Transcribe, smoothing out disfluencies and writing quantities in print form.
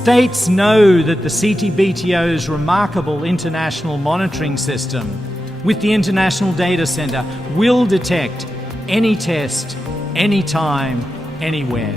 States know that the CTBTO's remarkable international monitoring system with the International Data Centre will detect any test, anytime, anywhere.